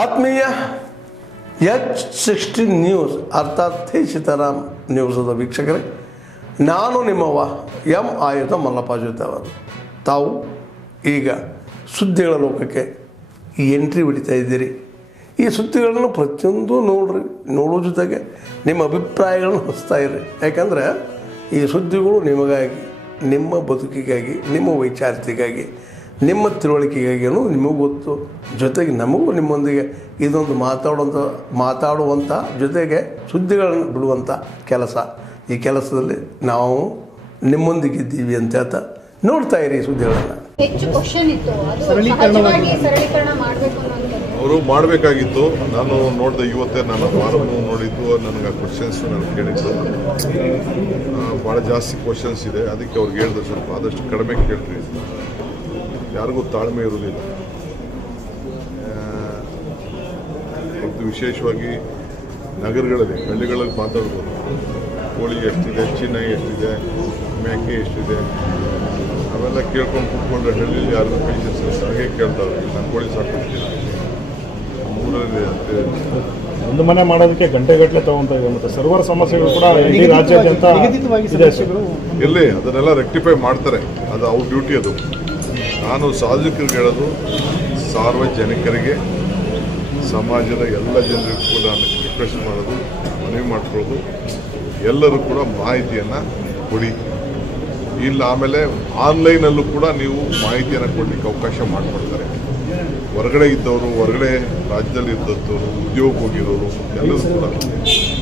ಆತ್ಮೀಯ H16 news ಅರ್ಥಾತ್ ಥೇ ಸೀತಾರಾಮ್ ನ್ಯೂಸದ ವೀಕ್ಷಕರೇ, ನಾನು ನಿಮ್ಮವ ಎಂ ಆಯುಧ ಮಲ್ಲಪ್ಪ ಜೊತೆವರು. ತಾವು ಈಗ ಸುದ್ದಿಗಳ ಲೋಕಕ್ಕೆ ಎಂಟ್ರಿ ಹೊಡಿತಾ ಇದ್ದೀರಿ. ಈ ಸುದ್ದಿಗಳನ್ನು ಪ್ರತಿಯೊಂದು ನೋಡೋ ಜೊತೆಗೆ ನಿಮ್ಮ ಅಭಿಪ್ರಾಯಗಳನ್ನು ಹೊಸ್ತಾ ಇರ್ರಿ. ಯಾಕಂದರೆ ಈ ಸುದ್ದಿಗಳು ನಿಮಗಾಗಿ, ನಿಮ್ಮ ಬದುಕಿಗಾಗಿ, ನಿಮ್ಮ ವೈಚಾರಿಕೆಗಾಗಿ, ನಿಮ್ಮ ತಿಳುವಳಿಕೆಗಾಗಿ ನಿಮಗೂ ಗೊತ್ತು. ಜೊತೆಗೆ ನಮಗೂ ನಿಮ್ಮೊಂದಿಗೆ ಇದೊಂದು ಮಾತಾಡುವಂಥ ಜೊತೆಗೆ ಸುದ್ದಿಗಳನ್ನು ಬಿಡುವಂಥ ಕೆಲಸ. ಈ ಕೆಲಸದಲ್ಲಿ ನಾವು ನಿಮ್ಮೊಂದಿಗಿದ್ದೀವಿ ಅಂತ ಹೇಳ್ತಾ ನೋಡ್ತಾ ಇರಿ ಸುದ್ದಿಗಳನ್ನು. ಹೆಚ್ಚು ಕ್ವಶನ್ ಇತ್ತು, ಅದು ಸಹಜವಾಗಿ ಸರಳೀಕರಣ ಮಾಡಬೇಕು ಅನ್ನೋದು ಅವರು ಮಾಡಬೇಕಾಗಿತ್ತು. ನಾನು ನೋಡಿದೆ, ಇವತ್ತೇ ನಾನು ಫಾರಮ್ ನೋಡಿದ್ದು, ನನಗೆ ಆ ಕ್ವಶನ್ಸ್ ನಾನು ಕೇಳಿದ್ದು ಭಾಳ ಜಾಸ್ತಿ ಕ್ವಶನ್ಸ್ ಇದೆ. ಅದಕ್ಕೆ ಅವ್ರಿಗೆ ಹೇಳಿದೆ ಸ್ವಲ್ಪ ಆದಷ್ಟು ಕಡಿಮೆ ಕೇಳ್ರಿ. ಯಾರಿಗೂ ತಾಳ್ಮೆ ಇರೋದಿಲ್ಲ. ಮತ್ತು ವಿಶೇಷವಾಗಿ ನಗರಗಳಲ್ಲಿ, ಹಳ್ಳಿಗಳಲ್ಲಿ ಮಾತಾಡ್ಬೋದು. ಕೋಳಿ ಎಷ್ಟಿದೆ, ಚಿನ್ನ ಎಷ್ಟಿದೆ, ಮೇಕೆ ಎಷ್ಟಿದೆ, ಅವೆಲ್ಲ ಕೇಳ್ಕೊಂಡು ಕೂತ್ಕೊಂಡ್ರೆ ಹಳ್ಳಿಯಲ್ಲಿ ಯಾರು ಪೇಷನ್ಸ್ ಹಾಗೆ ಕೇಳ್ತಾರೆ. ನಾನು ಕೋಳಿ ಸಾಕೊಂಡಿದ್ದೀನಿ ಊರಲ್ಲಿ ಅಂತ. ಒಂದು ಮನೆ ಮಾಡೋದಕ್ಕೆ ಗಂಟೆಗಟ್ಟಲೆ ತಗೊಂತ ಇದೆ. ಮತ್ತು ಸರ್ವರ್ ಸಮಸ್ಯೆಗಳು ಕೂಡ ಇಡೀ ರಾಜ್ಯಾದ್ಯಂತ ಇರಲಿ, ಅದನ್ನೆಲ್ಲ ರೆಕ್ಟಿಫೈ ಮಾಡ್ತಾರೆ. ಅದು ಅವ್ರ ಡ್ಯೂಟಿ. ಅದು ನಾನು ಸಾರ್ವಜನಿಕರಿಗೆ ಹೇಳೋದು, ಸಾರ್ವಜನಿಕರಿಗೆ, ಸಮಾಜದ ಎಲ್ಲ ಜನರಿಗೂ ಕೂಡ ನಾನು ರಿಕ್ವೆಸ್ಟ್ ಮಾಡೋದು, ಮನವಿ ಮಾಡ್ಕೊಳ್ಳೋದು, ಎಲ್ಲರೂ ಕೂಡ ಮಾಹಿತಿಯನ್ನು ಕೊಡಿ. ಇಲ್ಲ ಆಮೇಲೆ ಆನ್ಲೈನಲ್ಲೂ ಕೂಡ ನೀವು ಮಾಹಿತಿಯನ್ನು ಕೊಡಲಿಕ್ಕೆ ಅವಕಾಶ ಮಾಡಿಕೊಡ್ತಾರೆ. ಹೊರಗಡೆ ಇದ್ದವರು, ಹೊರಗಡೆ ರಾಜ್ಯದಲ್ಲಿ ಇದ್ದವರು, ಉದ್ಯೋಗಕ್ಕೆ ಹೋಗಿರೋರು ಎಲ್ಲರೂ ಕೂಡ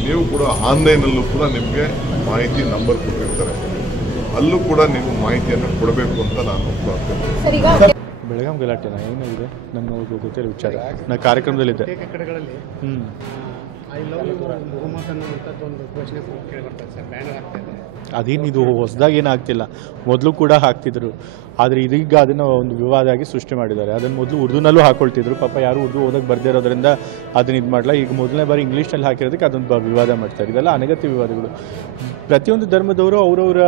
ನೀವು ಕೂಡ ಆನ್ಲೈನಲ್ಲೂ ಕೂಡ ನಿಮಗೆ ಮಾಹಿತಿ ನಂಬರ್ ಕೊಟ್ಟಿರ್ತಾರೆ. ಅಲ್ಲೂ ಕೂಡ ನೀವು ಮಾಹಿತಿಯನ್ನು ಕೊಡಬೇಕು ಅಂತ ನಾನು ಪ್ರಾರ್ಥನೆ. ಬೆಳಗಾಂ ಗಲಾಟೆನ ಏನಾಗಿದೆ ನಮಗೆ ಗೊತ್ತಿರೋ ವಿಚಾರ. ನಾನು ಕಾರ್ಯಕ್ರಮದಲ್ಲಿದ್ದೆ. ಅದೇನಿದು ಹೊಸದಾಗಿ ಏನಾಗ್ತಿಲ್ಲ, ಮೊದಲು ಕೂಡ ಹಾಕ್ತಿದ್ರು. ಆದರೆ ಇದೀಗ ಅದನ್ನು ಒಂದು ವಿವಾದ ಆಗಿ ಸೃಷ್ಟಿ ಮಾಡಿದ್ದಾರೆ. ಅದನ್ನು ಮೊದಲು ಉರ್ದುನಲ್ಲೂ ಹಾಕೊಳ್ತಿದ್ರು. ಪಾಪ ಯಾರು ಉರ್ದು ಓದಕ್ಕೆ ಬರ್ದೇ ಇರೋದ್ರಿಂದ ಅದನ್ನ ಇದು ಮಾಡಲ್ಲ. ಈಗ ಮೊದಲನೇ ಬಾರಿ ಇಂಗ್ಲೀಷ್ನಲ್ಲಿ ಹಾಕಿರೋದಕ್ಕೆ ಅದೊಂದು ವಿವಾದ ಮಾಡ್ತಾರೆ. ಇದೆಲ್ಲ ಅನಗತ್ಯ ವಿವಾದಗಳು. ಪ್ರತಿಯೊಂದು ಧರ್ಮದವರು ಅವರವರ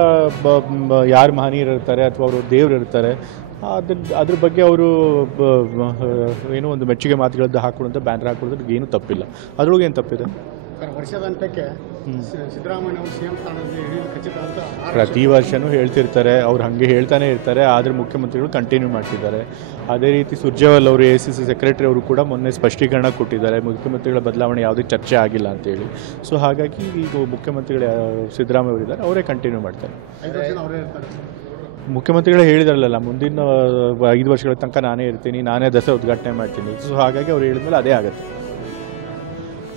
ಯಾರು ಮಹನೀಯರು ಇರ್ತಾರೆ ಅಥವಾ ಅವರು ದೇವರು ಇರ್ತಾರೆ, ಅದ್ರ ಬಗ್ಗೆ ಅವರು ಏನೋ ಒಂದು ಮೆಚ್ಚುಗೆ ಮಾತುಗಳದ್ದು ಹಾಕೊಳ್ಳುವಂಥ ಬ್ಯಾನರ್ ಹಾಕೊಳ್ಳೋದ್ರಿಗೆ ಏನೂ ತಪ್ಪಿಲ್ಲ. ಅದ್ರೊಳಗೆ ಏನು ತಪ್ಪಿದೆ? ವರ್ಷದಂತಕ್ಕೆ ಸಿದ್ದರಾಮಯ್ಯ ಅವರು ಸಿಎಂ ಸ್ಥಾನದಲ್ಲಿ ಖಚಿತ ಅಂತ ಪ್ರತಿ ವರ್ಷವೂ ಹೇಳ್ತಿರ್ತಾರೆ. ಅವ್ರು ಹಾಗೆ ಹೇಳ್ತಾನೆ ಇರ್ತಾರೆ. ಆದರೆ ಮುಖ್ಯಮಂತ್ರಿಗಳು ಕಂಟಿನ್ಯೂ ಮಾಡ್ತಿದ್ದಾರೆ. ಅದೇ ರೀತಿ ಸುರ್ಜೇವಾಲ್ ಅವರು ACC ಸೆಕ್ರೆಟರಿ ಅವರು ಕೂಡ ಮೊನ್ನೆ ಸ್ಪಷ್ಟೀಕರಣ ಕೊಟ್ಟಿದ್ದಾರೆ, ಮುಖ್ಯಮಂತ್ರಿಗಳ ಬದಲಾವಣೆ ಯಾವುದೇ ಚರ್ಚೆ ಆಗಿಲ್ಲ ಅಂತೇಳಿ. ಸೊ ಹಾಗಾಗಿ ಈಗ ಮುಖ್ಯಮಂತ್ರಿಗಳು ಸಿದ್ದರಾಮಯ್ಯ ಅವರಿದ್ದಾರೆ, ಅವರೇ ಕಂಟಿನ್ಯೂ ಮಾಡ್ತಾರೆ. ಮುಖ್ಯಮಂತ್ರಿಗಳೇ ಹೇಳಿದಾರಲ್ಲ, ಮುಂದಿನ 5 ವರ್ಷಗಳ ತನಕ ನಾನೇ ಇರ್ತೀನಿ, ನಾನೇ ದಸರಾ ಉದ್ಘಾಟನೆ ಮಾಡ್ತೀನಿ. ಸೊ ಹಾಗಾಗಿ ಅವ್ರು ಹೇಳಿದ್ಮೇಲೆ ಅದೇ ಆಗುತ್ತೆ.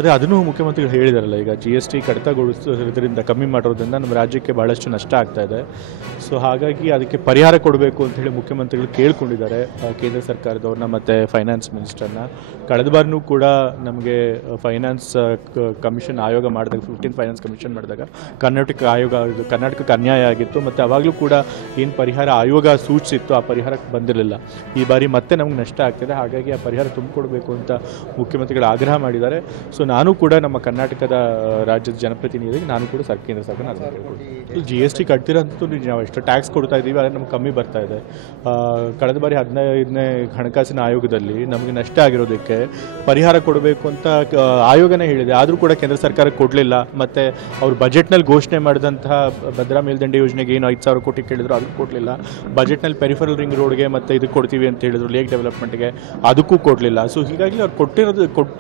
ಅದೇ ಅದನ್ನು ಮುಖ್ಯಮಂತ್ರಿಗಳು ಹೇಳಿದಾರಲ್ಲ, ಈಗ GST ಕಡಿತಗೊಳಿಸೋದ್ರಿಂದ, ಕಮ್ಮಿ ಮಾಡೋದ್ರಿಂದ ನಮ್ಮ ರಾಜ್ಯಕ್ಕೆ ಭಾಳಷ್ಟು ನಷ್ಟ ಆಗ್ತಾ ಇದೆ. ಸೊ ಹಾಗಾಗಿ ಅದಕ್ಕೆ ಪರಿಹಾರ ಕೊಡಬೇಕು ಅಂತೇಳಿ ಮುಖ್ಯಮಂತ್ರಿಗಳು ಕೇಳ್ಕೊಂಡಿದ್ದಾರೆ ಕೇಂದ್ರ ಸರ್ಕಾರದವ್ರನ್ನ ಮತ್ತು ಫೈನಾನ್ಸ್ ಮಿನಿಸ್ಟರ್ನ. ಕಳೆದ ಬಾರಿನೂ ಕೂಡ ನಮಗೆ ಫೈನಾನ್ಸ್ ಕಮಿಷನ್ ಆಯೋಗ ಮಾಡಿದಾಗ, 15th ಫೈನಾನ್ಸ್ ಕಮಿಷನ್ ಮಾಡಿದಾಗ ಕರ್ನಾಟಕಕ್ಕೆ ಅನ್ಯಾಯ ಆಗಿತ್ತು. ಮತ್ತು ಅವಾಗಲೂ ಕೂಡ ಏನು ಪರಿಹಾರ ಆಯೋಗ ಸೂಚಿಸಿತ್ತು ಆ ಪರಿಹಾರಕ್ಕೆ ಬಂದಿರಲಿಲ್ಲ. ಈ ಬಾರಿ ಮತ್ತೆ ನಮ್ಗೆ ನಷ್ಟ ಆಗ್ತಿದೆ. ಹಾಗಾಗಿ ಆ ಪರಿಹಾರ ತುಂಬಿಕೊಡ್ಬೇಕು ಅಂತ ಮುಖ್ಯಮಂತ್ರಿಗಳು ಆಗ್ರಹ ಮಾಡಿದ್ದಾರೆ. ಸೊ ನಾನು ಕೂಡ ನಮ್ಮ ಕರ್ನಾಟಕದ ರಾಜ್ಯದ ಜನಪ್ರತಿನಿಧಿಯಾಗಿ ನಾನು ಕೂಡ ಕೇಂದ್ರ ಸರ್ಕಾರ ಕೇಳ್ಕೊಳ್ತೀನಿ. GST ಕಟ್ತಿರೋಂಥದ್ದು ನಾವು ಎಷ್ಟು ಟ್ಯಾಕ್ಸ್ ಕೊಡ್ತಾ ಇದ್ದೀವಿ, ಆದರೆ ನಮ್ಗೆ ಕಮ್ಮಿ ಬರ್ತಾ ಇದೆ. ಕಳೆದ ಬಾರಿ 15ನೇ ಹಣಕಾಸಿನ ಆಯೋಗದಲ್ಲಿ ನಮಗೆ ನಷ್ಟ ಆಗಿರೋದಕ್ಕೆ ಪರಿಹಾರ ಕೊಡಬೇಕು ಅಂತ ಆಯೋಗನೇ ಹೇಳಿದೆ. ಆದರೂ ಕೂಡ ಕೇಂದ್ರ ಸರ್ಕಾರಕ್ಕೆ ಕೊಡಲಿಲ್ಲ. ಮತ್ತು ಅವರು ಬಜೆಟ್ನಲ್ಲಿ ಘೋಷಣೆ ಮಾಡಿದಂತಹ ಭದ್ರಾ ಮೇಲ್ದಂಡೆ ಯೋಜನೆಗೆ ಏನು 5,000 ಕೋಟಿ ಕೇಳಿದ್ರು, ಅದಕ್ಕೆ ಕೊಡಲಿಲ್ಲ. ಬಜೆಟ್ನಲ್ಲಿ ಪೆರಿಫರಲ್ ರಿಂಗ್ ರೋಡ್ಗೆ ಮತ್ತು ಇದು ಕೊಡ್ತೀವಿ ಅಂತ ಹೇಳಿದ್ರು, ಲೇಕ್ ಡೆವಲಪ್ಮೆಂಟ್ಗೆ, ಅದಕ್ಕೂ ಕೊಡಲಿಲ್ಲ. ಸೊ ಹೀಗಾಗಿ ಅವ್ರು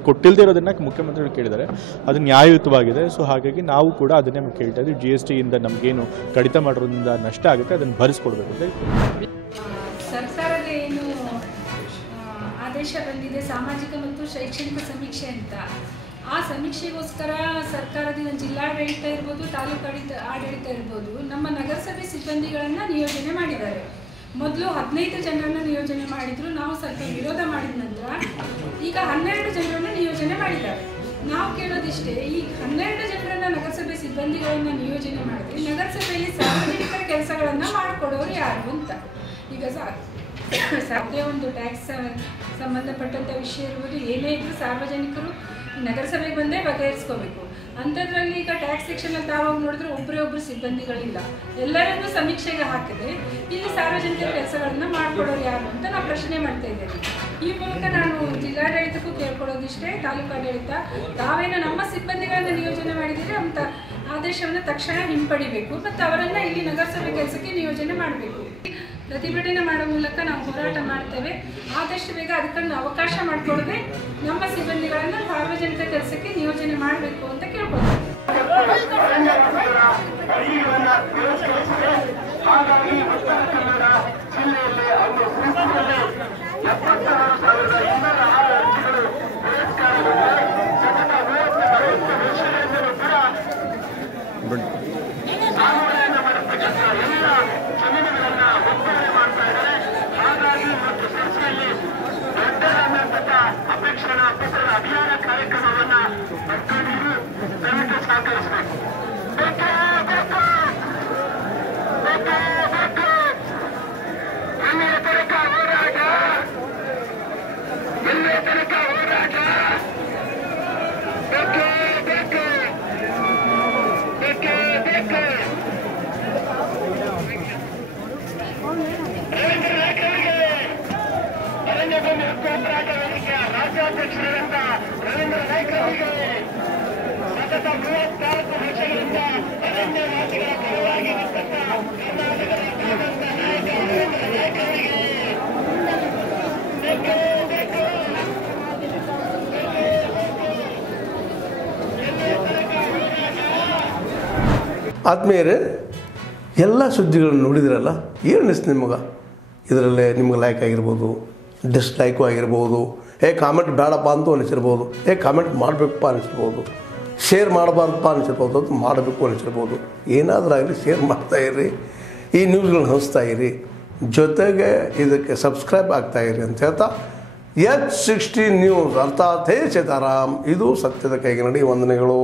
ಕೊಟ್ಟಿಲ್ಲದೆ ಇರೋದನ್ನು ಮುಖ್ಯಮಂತ್ರಿಗಳು ಕೇಳಿದ್ದಾರೆ. ಅದು ನ್ಯಾಯಯುತವಾಗಿದೆ. ಸೊ ಹಾಗಾಗಿ ನಾವು ಕೂಡ ಅದನ್ನೇ ಕೇಳ್ತಾ ಇದ್ದೀವಿ. GSTಯಿಂದ ನಮಗೇನು ಕಡಿತ ಮಾಡೋದ್ರಿಂದ ನಷ್ಟ ಆಗುತ್ತೆ, ಅದನ್ನು ಭರಿಸ್ಕೊಡ್ಬೇಕು ಅಂತ. ಸರ್ಕಾರದ ಏನು ಆದೇಶ ಬಂದಿದೆ ಸಾಮಾಜಿಕ ಮತ್ತು ಶೈಕ್ಷಣಿಕ ಸಮೀಕ್ಷೆ ಅಂತ, ಆ ಸಮೀಕ್ಷೆಗೋಸ್ಕರ ಸರ್ಕಾರದಿಂದ ಜಿಲ್ಲಾಡಳಿತ ಇರ್ಬೋದು, ತಾಲೂಕು ಆಡಳಿತ ಇರ್ಬೋದು, ನಮ್ಮ ನಗರಸಭೆ ಸಿಬ್ಬಂದಿಗಳನ್ನು ನಿಯೋಜನೆ ಮಾಡಿದ್ದಾರೆ. ಮೊದಲು 15 ಜನರನ್ನು ನಿಯೋಜನೆ ಮಾಡಿದ್ರು. ನಾವು ಸ್ವಲ್ಪ ವಿರೋಧ ಮಾಡಿದ ನಂತರ ಈಗ 12 ಜನರನ್ನು ನಿಯೋಜನೆ ಮಾಡಿದ್ದಾರೆ. ನಾವು ಕೇಳೋದಿಷ್ಟೇ, ಈ 12 ಜನರನ್ನ ನಗರಸಭೆ ಸಿಬ್ಬಂದಿಗಳನ್ನು ನಿಯೋಜನೆ ಮಾಡಿದ್ರೆ ನಗರಸಭೆಯಲ್ಲಿ ಸಾರ್ವಜನಿಕರ ಕೆಲಸಗಳನ್ನು ಮಾಡಿಕೊಡೋರು ಯಾರು ಅಂತ. ಈಗ ಯಾವುದೇ ಒಂದು ಟ್ಯಾಕ್ಸ್ ಸಂಬಂಧಪಟ್ಟಂಥ ವಿಷಯ ಇರ್ಬೋದು, ಏನೇ ಇದ್ರೂ ಸಾರ್ವಜನಿಕರು ನಗರಸಭೆಗೆ ಬಂದೇ ಬಗೆಹರಿಸ್ಕೋಬೇಕು. ಅಂಥದ್ರಲ್ಲಿ ಈಗ ಟ್ಯಾಕ್ಸ್ ಸೆಕ್ಷನಲ್ಲಿ ತಾವಾಗ ನೋಡಿದ್ರೆ ಒಬ್ಬರು ಸಿಬ್ಬಂದಿಗಳಿಲ್ಲ. ಎಲ್ಲರನ್ನೂ ಸಮೀಕ್ಷೆಗೆ ಹಾಕಿದ್ರೆ ಇಲ್ಲಿ ಸಾರ್ವಜನಿಕರ ಕೆಲಸಗಳನ್ನು ಮಾಡಿಕೊಡೋರು ಯಾರು ಅಂತ ನಾವು ಪ್ರಶ್ನೆ ಮಾಡ್ತಾ ಇದ್ದೇವೆ. ಈ ಮೂಲಕ ನಾನು ಜಿಲ್ಲಾಡಳಿತಕ್ಕೂ ಕೇಳ್ಕೊಳ್ಳೋದಿಷ್ಟೇ, ತಾಲೂಕಾಡಳಿತ ತಾವೇನು ನಮ್ಮ ಸಿಬ್ಬಂದಿಗಳನ್ನು ನಿಯೋಜನೆ ಮಾಡಿದರೆ ಅಂತ ಆದೇಶವನ್ನು ತಕ್ಷಣ ಹಿಂಪಡಿಬೇಕು ಮತ್ತು ಅವರನ್ನು ಇಲ್ಲಿ ನಗರಸಭೆ ಕೆಲಸಕ್ಕೆ ನಿಯೋಜನೆ ಮಾಡಬೇಕು. ಪ್ರತಿಭಟನೆ ಮಾಡೋ ಮೂಲಕ ನಾವು ಹೋರಾಟ ಮಾಡ್ತೇವೆ. ಆದಷ್ಟು ಬೇಗ ಅದಕ್ಕೊಂದು ಅವಕಾಶ ಮಾಡಿಕೊಡದೆ ನಮ್ಮ ಸಿಬ್ಬಂದಿಗಳನ್ನು ಸಾರ್ವಜನಿಕ ಕೆಲಸಕ್ಕೆ ನಿಯೋಜನೆ ಮಾಡಬೇಕು ಅಂತ ಕೇಳ್ಕೊಳ್ತೇವೆ. ಅಭಿಯಾನ ಕಾರ್ಯಕ್ರಮವನ್ನು ಸಹಕರಿಸಬೇಕು. ರಾಜ್ಯಾಧ್ಯಕ್ಷರಾದಂಥ ರವೀಂದ್ರ ನಾಯ್ಕ ಅವರಿಗೆ ಸತತ 34 ವರ್ಷಗಳಿಂದ ಅರಣ್ಯವಾಸಿಗಳ ಪರವಾಗಿ ನಿಂತ ಕರ್ನಾಟಕದ ನಾಯಕ ರವೀಂದ್ರ ನಾಯ್ಕ ಅವರಿಗೆ ಆದ್ಮೇಲೆ ಎಲ್ಲ ಸುದ್ದಿಗಳನ್ನು ನೋಡಿದ್ರಲ್ಲ, ಏನು ಅನಿಸ್ತು ನಿಮಗೆ? ಇದರಲ್ಲೇ ನಿಮ್ಗೆ ಲೈಕ್ ಆಗಿರ್ಬೋದು, ಡಿಸ್ಲೈಕು ಆಗಿರ್ಬೋದು, ಕಾಮೆಂಟ್ ಬೇಡಪ್ಪ ಅಂತೂ ಅನಿಸಿರ್ಬೋದು, ಕಾಮೆಂಟ್ ಮಾಡಬೇಕಪ್ಪ ಅನಿಸಿರ್ಬೋದು, ಶೇರ್ ಮಾಡಬಾರ್ದಪ್ಪ ಅನಿಸಿರ್ಬೋದು, ಅದು ಮಾಡಬೇಕು ಅನಿಸಿರ್ಬೋದು. ಏನಾದರೂ ಆಗಲಿ ಶೇರ್ ಮಾಡ್ತಾಯಿರಿ, ಈ ನ್ಯೂಸ್ಗಳನ್ನ ಹಂಚ್ತಾಯಿರಿ, ಜೊತೆಗೆ ಇದಕ್ಕೆ ಸಬ್ಸ್ಕ್ರೈಬ್ ಆಗ್ತಾಯಿರಿ ಅಂತ ಹೇಳ್ತಾ H16 ನ್ಯೂಸ್ ಅರ್ಥಾತ್ ಹೇ ಸೀತಾರಾಮ್, ಇದು ಸತ್ಯದ ಕೈಗೆ ನಡಿ. ವಂದನೆಗಳು.